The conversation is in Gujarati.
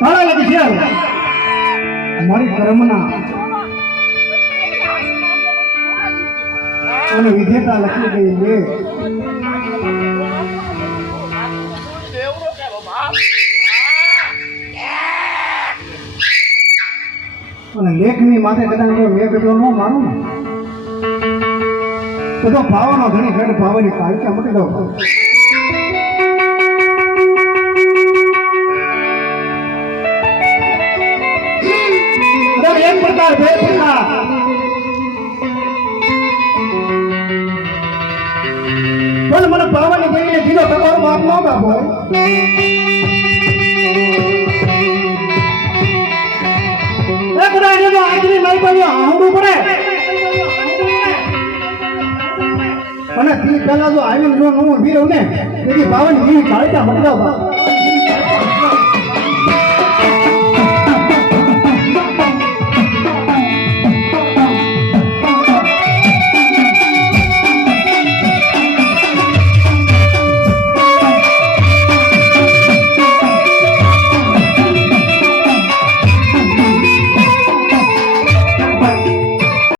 મારા કર્મના અને વિધેતા લખી ગઈ લે દેવનો કેવો બાપ. અને લેખની માટે કદાચ જો મેં કીધું ન મારું ને, તો ભાવનો ઘણી ઘટ ભાવની કાળકા મૂકી અરે એક પ્રકાર, બે પ્રકાર. પણ મને ભાવની જઈને કીધો, તમારો બાપ ન બાપ હોય. અને તી પહેલા જો આવીને જો હું વીર ને તેથી બાવન જીવી ચાલતા મતલબ